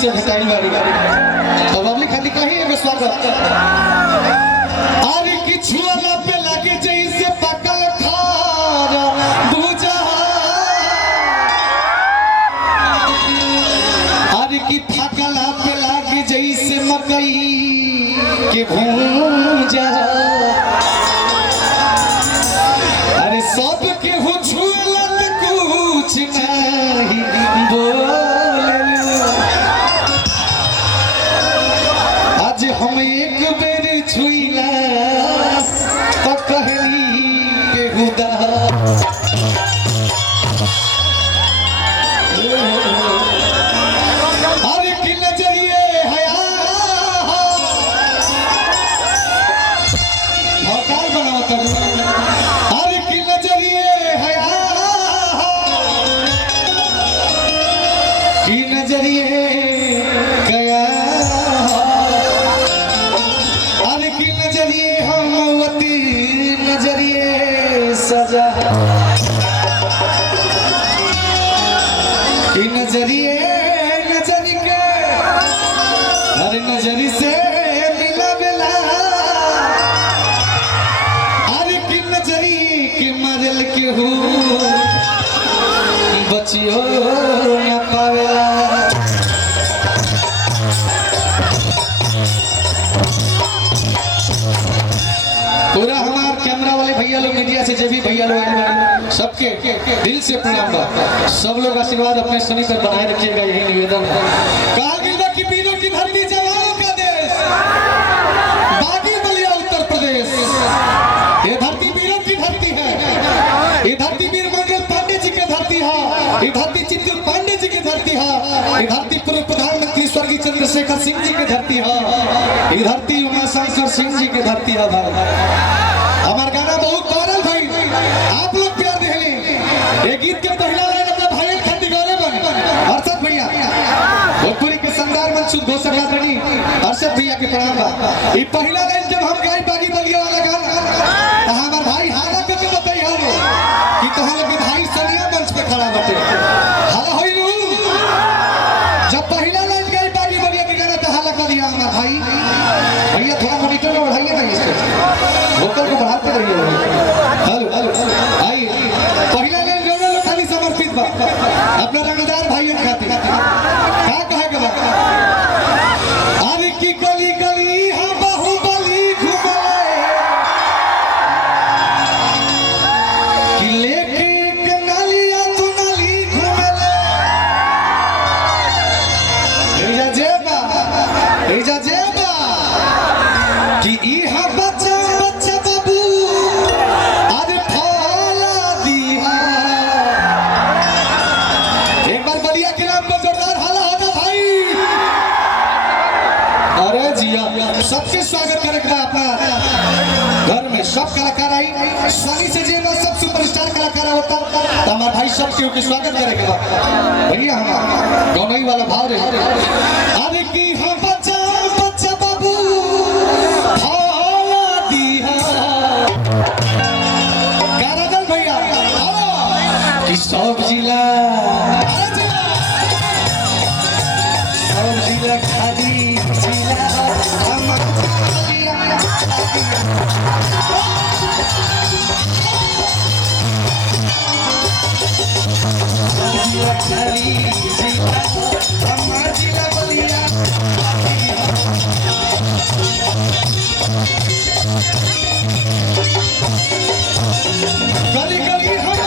से भेटाइल बारी तो बाबली खाली कहीं एगो स्वागत आरे किछु वाला पे लागे जैसे पकल खारा दूजा आरे की थकला पे लागे जैसे मकई के भूजा अरे सब के हो छुलत कुछ नहीं बोल हम एक बेर छुईला तो कहली के खुदा अरे कि नजरिए हया भौकाल बनावत अरे कि नजरिए हया कि नजरिए गया नजरिए हमवती नजरिए सजा कि नजरिए नजरी के हर नजरी से मिला मिला अरे कि नजरी के मरल के हो बचियो न पावेला पूरा हमार कैमरा वाले भैया लोग मीडिया से जो भी भैया लोग आए सबके दिल से प्रणाम बा सब लोग आशीर्वाद अपने सनी पर बनाए रखिएगा यही निवेदन है। कारगिल की वीरों की धरती जवानों का देश बागी बलिया उत्तर प्रदेश ये धरती वीरों की धरती है। ये धरती वीर मंगल पांडे जी की धरती है। ये धरती चित्तूर पांडे जी की धरती है। ये धरती पूर्व प्रधानमंत्री स्वर्गीय चंद्रशेखर सिंह जी की धरती है। ये धरती उमाशंकर सिंह जी की धरती है। हमार गाना बहुत वायरल भाई आप लोग प्यार देहली ये गीत के पहला लाइन अपना भाई खंडी गाने बन अर्षद भैया भोजपुरी के शानदार मंसूर घोषक रानी अर्षद भैया के प्रणाम बा। ये पहला लाइन जब हम गाय बागी बलिया वाला गाना तो हमार भाई हाला के बताई हालो कि तहां लोग भाई सनिया मंच पे खड़ा बटे हाला होई नु जब पहला लाइन गाय बागी बलिया के गाना तो हाला कर दिया हमार भाई भैया थोड़ा मॉनिटर में बढ़ाइए ना इसको वोकल को बढ़ाते रहिए। हेलो हेलो आई पहला लाइन गाना लो खाली समर्पित बा अपना रंगदार भाइयों खातिर का कहे के बा अरे की गली गली हम बाहुबली घुमले कि लेके कनालिया तू नाली घुमले एजा जेबा कि इहा बच्चा बच्चा बाबू अरे फला दिया एक बार बलिया के नाम पर जोरदार हाला होता भाई। अरे जिया सबके स्वागत करे के अपना घर में सब कलाकार आई सनी से जे ना सब सुपरस्टार कलाकार होता तो हमारे भाई सब के स्वागत करे के भैया हमारा गौनई वाला भाव रे अरे की हम बच्चा बच्चा बाबू सब जिला खाली जिला खाली जिला हमार जिला बलिया गली गली हम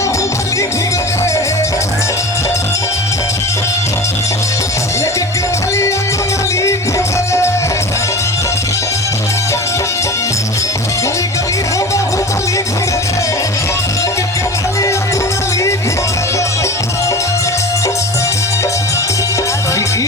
लेके कनालिया कनाली घुमले गली गली हम बाहुबली घुमले लेके कनालिया कनाली घुमले कि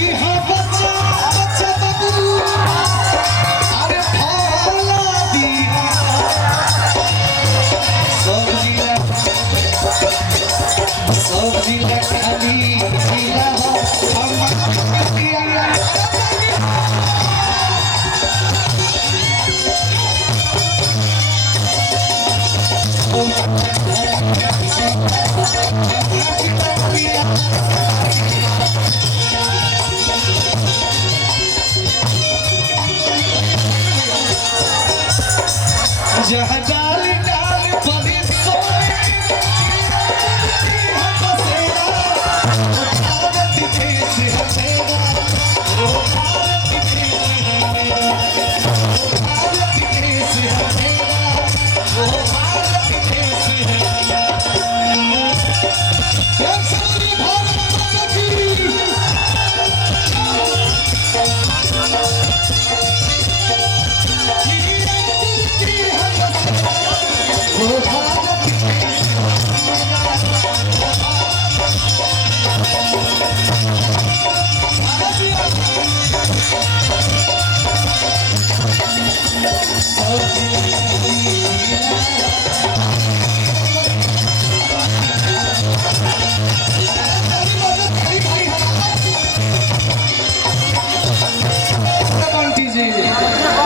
बंटी